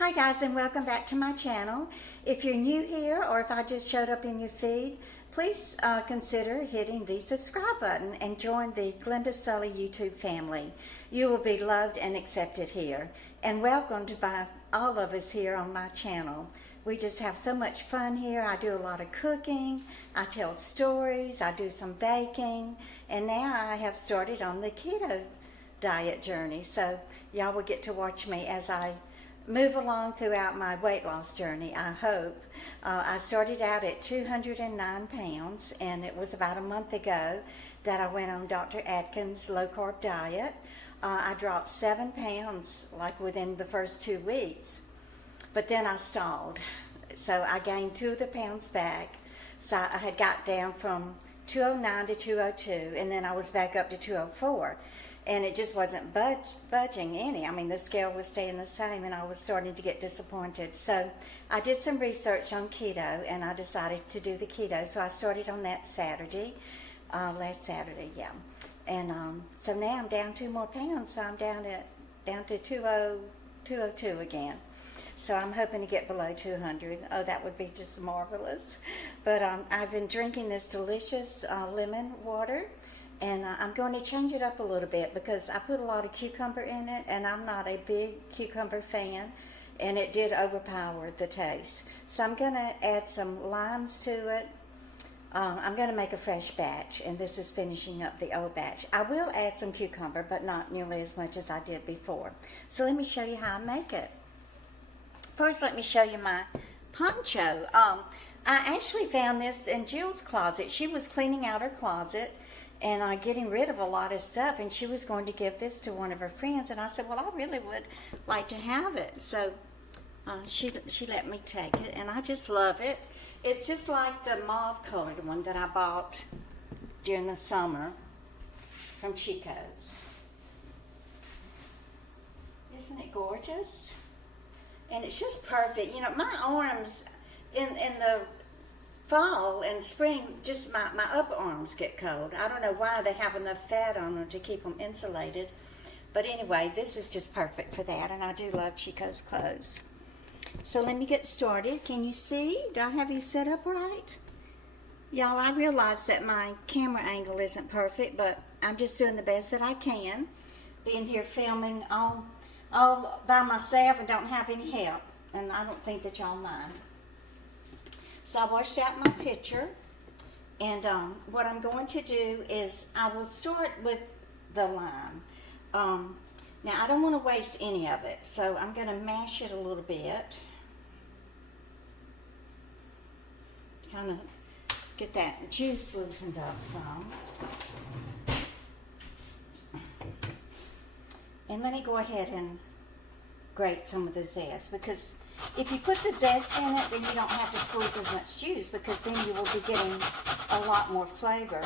Hi guys, and welcome back to my channel. If you're new here or if I just showed up in your feed, please consider hitting the subscribe button and join the Glenda Sully YouTube family. You will be loved and accepted here and welcomed by all of us here on my channel. We just have so much fun here. I do a lot of cooking, I tell stories, I do some baking, and now I have started on the keto diet journey. So y'all will get to watch me as I move along throughout my weight loss journey, I hope. I started out at 209 pounds, and it was about a month ago that I went on Dr. Atkins' low-carb diet. I dropped 7 pounds like within the first 2 weeks, but then I stalled. So I gained 2 of the pounds back. So I had got down from 209 to 202, and then I was back up to 204. And it just wasn't budging any. I mean, the scale was staying the same, and I was starting to get disappointed. So I did some research on keto, and I decided to do the keto. So I started on that Saturday, last Saturday, yeah. And so now I'm down 2 more pounds. So I'm down to 202 again. So I'm hoping to get below 200. Oh, that would be just marvelous. But I've been drinking this delicious lemon water. And I'm going to change it up a little bit because I put a lot of cucumber in it, and I'm not a big cucumber fan, and it did overpower the taste. So I'm going to add some limes to it. I'm going to make a fresh batch, and this is finishing up the old batch. I will add some cucumber, but not nearly as much as I did before. So let me show you how I make it. First, let me show you my poncho. I actually found this in Jill's closet. She was cleaning out her closet and getting rid of a lot of stuff, and she was going to give this to one of her friends, and I said, well, I really would like to have it. So she let me take it, and I just love it. It's just like the mauve colored one that I bought during the summer from Chico's. Isn't it gorgeous? And it's just perfect. You know, my arms in the fall and spring, just my upper arms get cold. I don't know why. They have enough fat on them to keep them insulated. But anyway, this is just perfect for that, and I do love Chico's clothes. So let me get started. Can you see? Do I have you set up right? Y'all, I realize that my camera angle isn't perfect, but I'm just doing the best that I can. Being here filming all by myself and don't have any help. And I don't think that y'all mind. So I washed out my pitcher, and what I'm going to do is I will start with the lime. Now I don't want to waste any of it, so I'm going to mash it a little bit. Kind of get that juice loosened up some. And let me go ahead and grate some of the zest, because if you put the zest in it, then you don't have to squeeze as much juice, because then you will be getting a lot more flavor.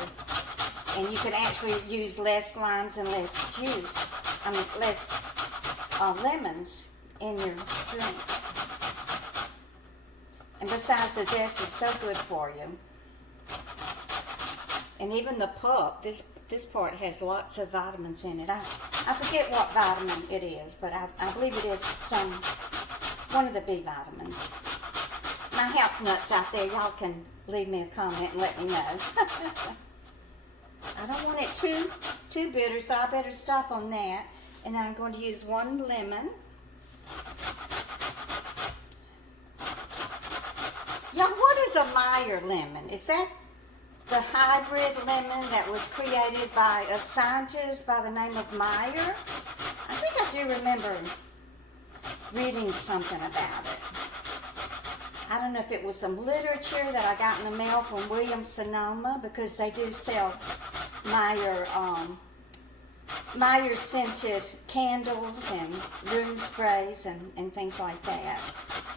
And you can actually use less limes and less juice, less lemons in your drink. And besides, the zest is so good for you. And even the pulp, this part has lots of vitamins in it. I forget what vitamin it is, but I believe it is one of the B vitamins. My health nuts out there, y'all can leave me a comment and let me know. I don't want it too bitter, so I better stop on that. And then I'm going to use 1 lemon. Y'all, what is a Meyer lemon? Is that the hybrid lemon that was created by a scientist by the name of Meyer? I think I do remember reading something about it. I don't know if it was some literature that I got in the mail from Williams-Sonoma, because they do sell Meyer scented candles and room sprays and things like that.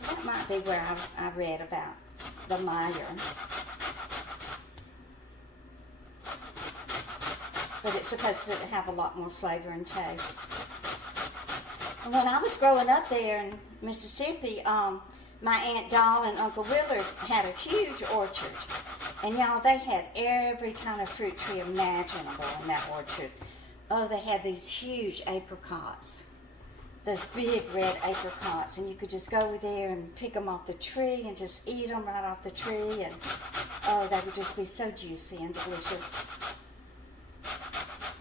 So that might be where I read about the Meyer. But it's supposed to have a lot more flavor and taste. And when I was growing up there in Mississippi, my Aunt Doll and Uncle Willard had a huge orchard. And y'all, they had every kind of fruit tree imaginable in that orchard. Oh, they had these huge apricots those big red apricots, and you could just go over there and pick them off the tree and just eat them right off the tree, and oh, they would just be so juicy and delicious.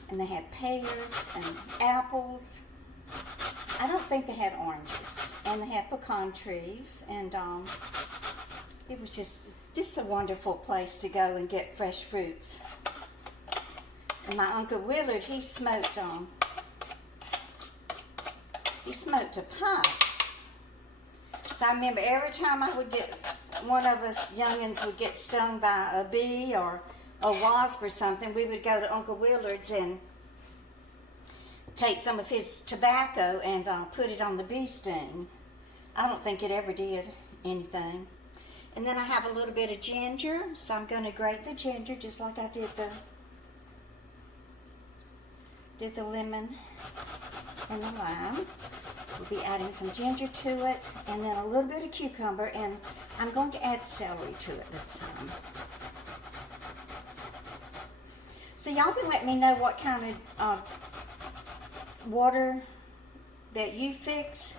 And they had pears and apples. I don't think they had oranges, and they had pecan trees, and it was just a wonderful place to go and get fresh fruits. And my Uncle Willard, he smoked a pipe. So I remember every time I would get, one of us youngins would get stung by a bee or a wasp or something, we would go to Uncle Willard's and take some of his tobacco and put it on the bee sting. I don't think it ever did anything. And then I have a little bit of ginger, so I'm going to grate the ginger just like I did the lemon and the lime. We'll be adding some ginger to it, and then a little bit of cucumber, and I'm going to add celery to it this time. So y'all can let me know what kind of water that you fix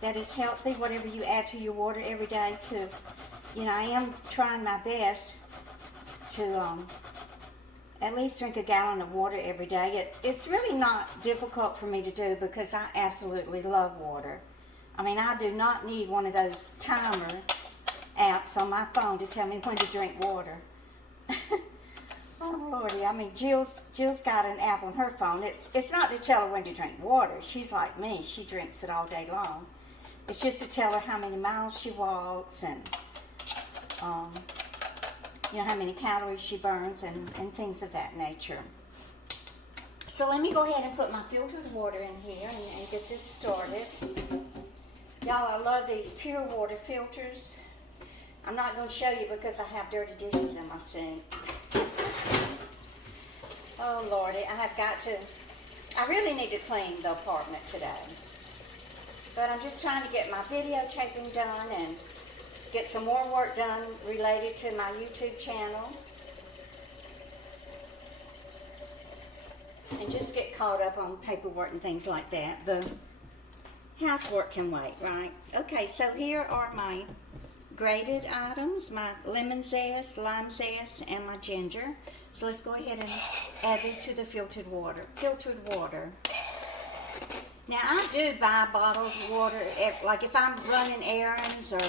that is healthy, whatever you add to your water every day. To, you know, I am trying my best to at least drink a gallon of water every day. It's really not difficult for me to do because I absolutely love water. I mean, I do not need one of those timer apps on my phone to tell me when to drink water. Oh Lordy, I mean, Jill's got an app on her phone. It's not to tell her when to drink water. She's like me, she drinks it all day long. It's just to tell her how many miles she walks and you know, how many calories she burns and things of that nature. So let me go ahead and put my filtered water in here and get this started. Y'all, I love these pure water filters. I'm not going to show you because I have dirty dishes in my sink. Oh Lordy, I really need to clean the apartment today. But I'm just trying to get my videotaping done and get some more work done related to my YouTube channel. And just get caught up on paperwork and things like that. The housework can wait, right? Okay, so here are my grated items, my lemon zest, lime zest, and my ginger. So let's go ahead and add this to the filtered water. Now I do buy bottled water, like if I'm running errands or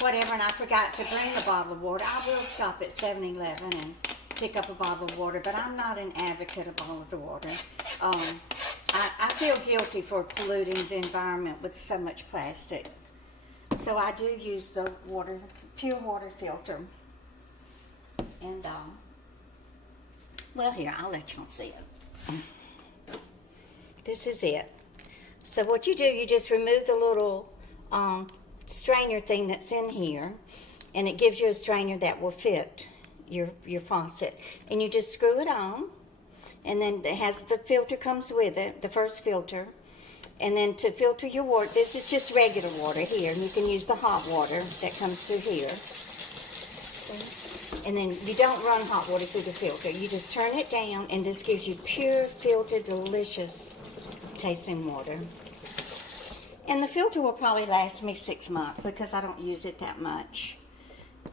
whatever and I forgot to bring a bottle of water, I will stop at 7-Eleven and pick up a bottle of water, but I'm not an advocate of bottled water. I feel guilty for polluting the environment with so much plastic. So I do use the pure water filter. And, well, here, I'll let y'all see it. This is it. So what you do, you just remove the little strainer thing that's in here, and it gives you a strainer that will fit your faucet. And you just screw it on, and then it has the filter comes with it, the first filter. And then to filter your water, this is just regular water here, and you can use the hot water that comes through here. And then you don't run hot water through the filter. You just turn it down, and this gives you pure, filtered, delicious tasting water. And the filter will probably last me 6 months because I don't use it that much.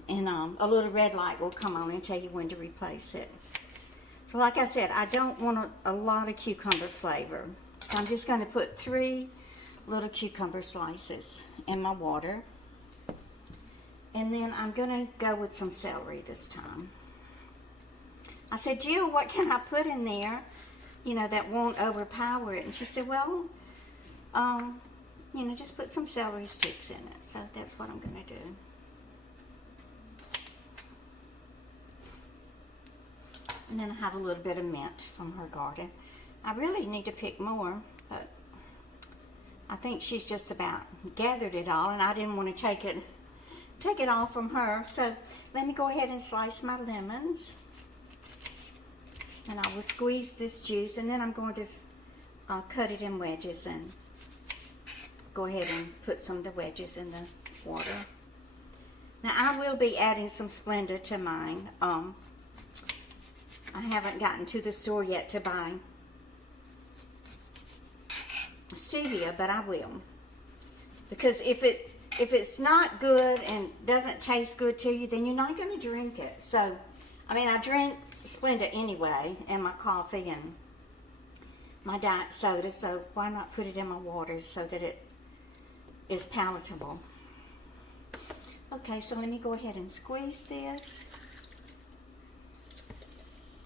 And a little red light will come on and tell you when to replace it. So like I said, I don't want a lot of cucumber flavor. So I'm just going to put 3 little cucumber slices in my water. And then I'm going to go with some celery this time. I said, Jill, what can I put in there, you know, that won't overpower it? And she said, well, you know, just put some celery sticks in it. So that's what I'm going to do. And then I have a little bit of mint from her garden. I really need to pick more, but I think she's just about gathered it all, and I didn't want to take it all from her. So let me go ahead and slice my lemons, and I will squeeze this juice, and then I'm going to cut it in wedges and go ahead and put some of the wedges in the water. Now I will be adding some Splenda to mine. I haven't gotten to the store yet to buy stevia, but I will. Because if it's not good and doesn't taste good to you, then you're not going to drink it. So, I mean, I drink Splenda anyway, and my coffee and my diet soda, so why not put it in my water so that it is palatable. Okay, so let me go ahead and squeeze this.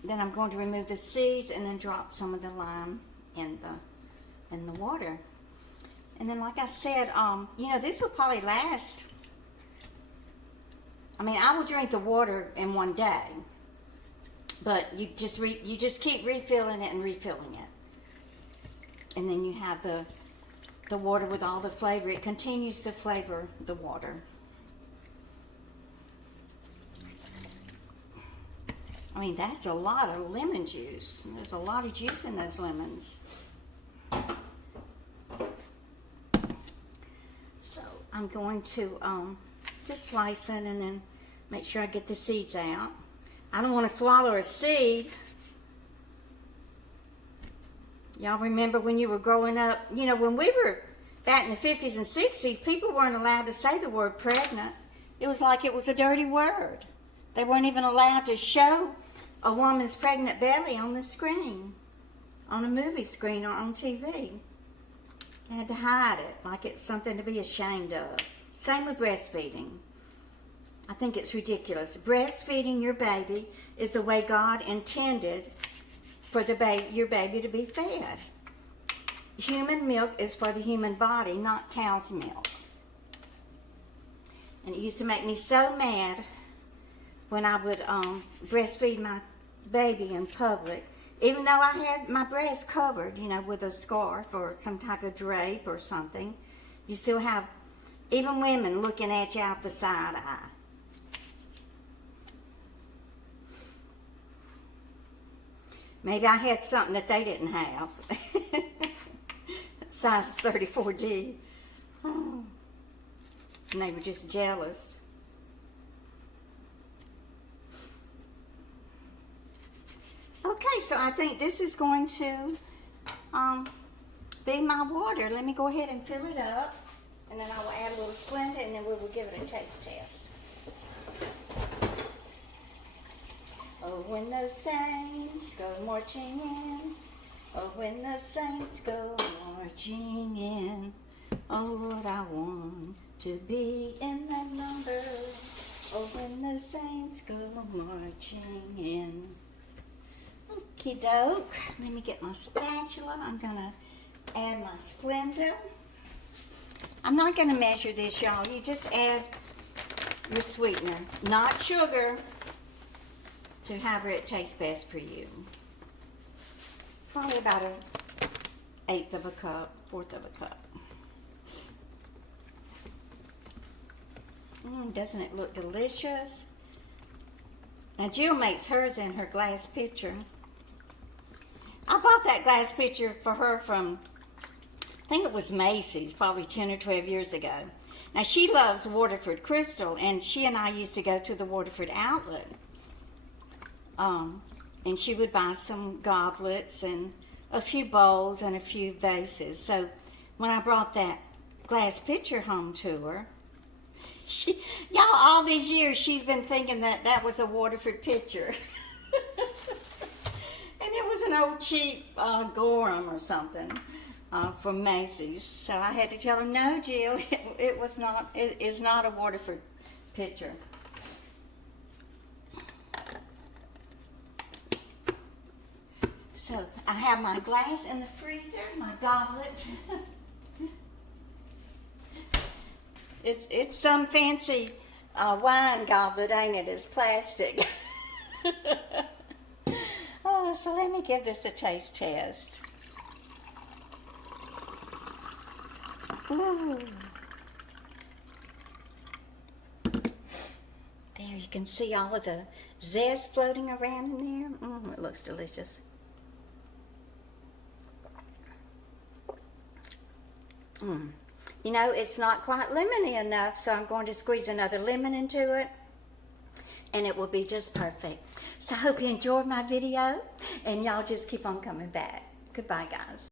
Then I'm going to remove the seeds and then drop some of the lime in the water. And then, like I said, you know, this will probably last. I mean, I will drink the water in one day, but you just keep refilling it and refilling it, and then you have the water with all the flavor. It continues to flavor the water. I mean, that's a lot of lemon juice. There's a lot of juice in those lemons. So I'm going to just slice it and then make sure I get the seeds out. I don't want to swallow a seed. Y'all remember when you were growing up, you know, when we were back in the 50s and 60s, people weren't allowed to say the word pregnant. It was like it was a dirty word. They weren't even allowed to show a woman's pregnant belly on the screen, on a movie screen or on TV. They had to hide it like it's something to be ashamed of. Same with breastfeeding. I think it's ridiculous. Breastfeeding your baby is the way God intended for your baby to be fed. Human milk is for the human body, not cow's milk. And it used to make me so mad when I would breastfeed my baby in public, even though I had my breast covered, you know, with a scarf or some type of drape or something. You still have even women looking at you out the side eye. Maybe I had something that they didn't have. Size 34D. Oh. And they were just jealous. Okay, so I think this is going to be my water. Let me go ahead and fill it up, and then I will add a little Splenda, and then we will give it a taste test. Oh, when those saints go marching in. Oh, when those saints go marching in. Oh, what I want to be in that number. Oh, when those saints go marching in. Okie doke. Let me get my spatula. I'm going to add my Splenda. I'm not going to measure this, y'all. You just add your sweetener, not sugar, to however it tastes best for you. Probably about an eighth of a cup, fourth of a cup. Doesn't it look delicious? Now, Jill makes hers in her glass pitcher. I bought that glass pitcher for her from, I think it was Macy's, probably 10 or 12 years ago. Now, she loves Waterford Crystal, and she and I used to go to the Waterford outlet. And she would buy some goblets and a few bowls and a few vases. So when I brought that glass pitcher home to her, y'all, all these years she's been thinking that that was a Waterford pitcher. And it was an old cheap Gorham or something from Macy's. So I had to tell her, no, Jill, it was not. It is not a Waterford pitcher. So I have my glass in the freezer, my goblet. It's some fancy wine goblet, ain't it? It's plastic. Oh, so let me give this a taste test. Ooh. There, you can see all of the zest floating around in there. It looks delicious. You know, it's not quite lemony enough, so I'm going to squeeze another lemon into it, and it will be just perfect. So I hope you enjoyed my video, and y'all just keep on coming back. Goodbye, guys.